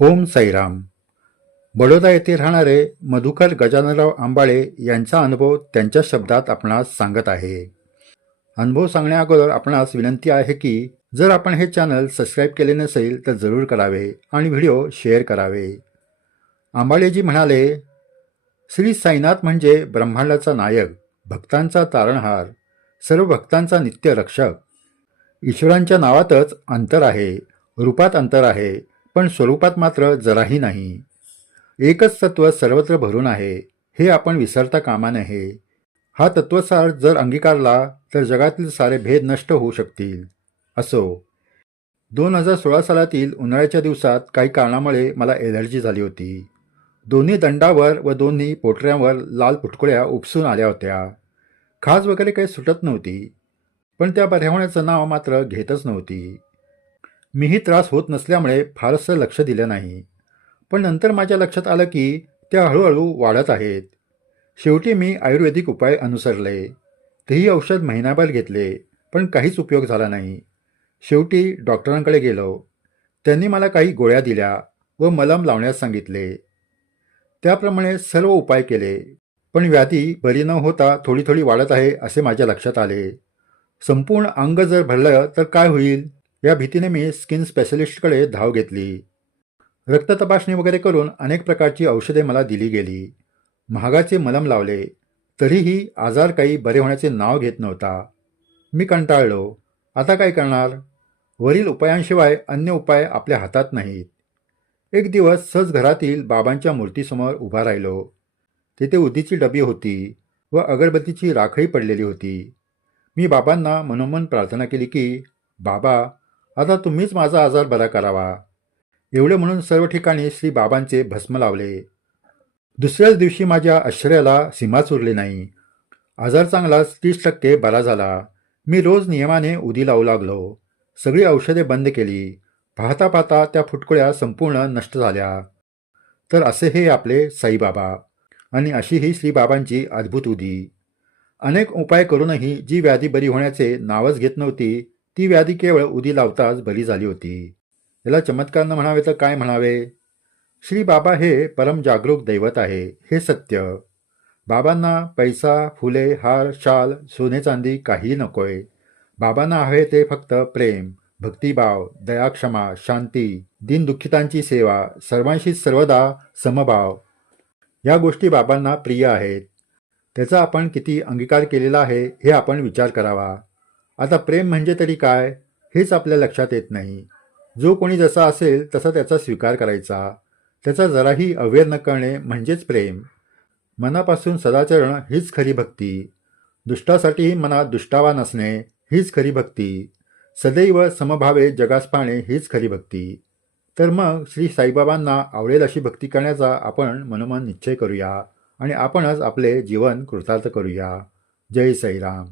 ओम साईराम बडोदा येथे राहणारे मधुकर गजाननराव आंबाळे यांचा अनुभव त्यांच्या शब्दात आपणास सांगत आहे. अनुभव सांगण्याअगोदर आपणास विनंती आहे की जर आपण हे चॅनल सबस्क्राईब केले नसेल तर जरूर करावे आणि व्हिडिओ शेअर करावे. आंबाळेजी म्हणाले श्री साईनाथ म्हणजे ब्रह्मांडाचा नायक भक्तांचा तारणहार सर्व भक्तांचा नित्य रक्षक ईश्वरांच्या नावातच अंतर आहे रूपात अंतर आहे. पण स्वरूपात मात्र जराही नाही. एकच तत्व सर्वत्र भरून आहे हे आपण विसरता कामा नये. हा तत्वसार जर अंगीकारला तर जगातील सारे भेद नष्ट होऊ शकतील. असो. दोन हजार सोळा सालातील उन्हाळ्याच्या दिवसात काही कारणामुळे मला एलर्जी झाली होती. दोन्ही दंडावर व दोन्ही पोटऱ्यांवर लाल पुटकुळ्या उपसून आल्या होत्या. खाज वगैरे काही सुटत नव्हती. पण त्या बऱ्या होण्याचं नाव मात्र घेतच नव्हती. मीही त्रास होत नसल्यामुळे फारसं लक्ष दिलं नाही. पण नंतर माझ्या लक्षात आलं की त्या हळूहळू वाढत आहेत. शेवटी मी आयुर्वेदिक उपाय अनुसरले. तेही औषध महिनाभर घेतले पण काहीच उपयोग झाला नाही. शेवटी डॉक्टरांकडे गेलो. त्यांनी मला काही गोळ्या दिल्या व मलम लावण्यास सांगितले. त्याप्रमाणे सर्व उपाय केले पण व्याधी बरी न होता थोडी थोडी वाढत आहे असे माझ्या लक्षात आले. संपूर्ण अंग जर भरलं तर काय होईल? या भीतीने मी स्किन स्पेशलिस्टकडे धाव घेतली. रक्त तपासणी वगैरे करून अनेक प्रकारची औषधे मला दिली गेली. महागाचे मलम लावले. तरीही आजार काही बरे होण्याचे नाव घेत नव्हता. मी कंटाळलो. आता काय करणार? वरील उपायांशिवाय अन्य उपाय आपल्या हातात नाहीत. एक दिवस सहज घरातील बाबांच्या मूर्तीसमोर उभा राहिलो. तेथे उदीची डबी होती व अगरबत्तीची राखही पडलेली होती. मी बाबांना मनोमन प्रार्थना केली की बाबा आता तुम्हीच माझा आजार बरा करावा. एवढे म्हणून सर्व ठिकाणी श्री बाबांचे भस्म लावले. दुसऱ्याच दिवशी माझ्या आश्रयाला सीमाच उरली नाही. आजार चांगलाच तीस टक्के बरा झाला. मी रोज नियमाने उदी लावू लागलो. सगळी औषधे बंद केली. पाहता पाहता त्या फुटकुळ्या संपूर्ण नष्ट झाल्या. तर असे हे आपले साईबाबा आणि अशी ही श्रीबाबांची अद्भुत उदी. अनेक उपाय करूनही जी व्याधी बरी होण्याचे नावच घेत नव्हती ती व्याधी केवळ उदी लावताच बरी झाली होती. याला चमत्कार न म्हणावे तर काय म्हणावे? श्री बाबा हे परम जागरूक दैवत आहे हे सत्य. बाबांना पैसा फुले हार शाल सोने चांदी काही नकोय. बाबांना हवे ते फक्त प्रेम भक्तिभाव दयाक्षमा शांती दीनदुःखितांची सेवा सर्वांशी सर्वदा समभाव. या गोष्टी बाबांना प्रिय आहेत. त्याचा आपण किती अंगीकार केलेला आहे हे आपण विचार करावा. आता प्रेम म्हणजे तरी काय हेच आपल्या लक्षात येत नाही. जो कोणी जसा असेल तसा त्याचा स्वीकार करायचा. त्याचा जराही अवेअर न करणे म्हणजेच प्रेम. मनापासून सदाचरण हीच खरी भक्ती. दुष्टासाठीही मनात दुष्टावा नसणे हीच खरी भक्ती. सदैव समभावे जगास पाहणे हीच खरी भक्ती. तर मग श्री साईबाबांना आवडेल अशी भक्ती करण्याचा आपण मनोमन निश्चय करूया आणि आपणच आपले जीवन कृतार्थ करूया. जय साईराम.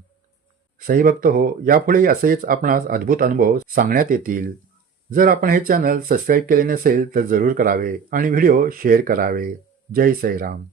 सहीभक्त हो यापुढेही असेच आपणास अद्भुत अनुभव सांगण्यात येतील. जर आपण हे चॅनल सबस्क्राईब केले नसेल तर जरूर करावे आणि व्हिडिओ शेअर करावे. जय सैराम.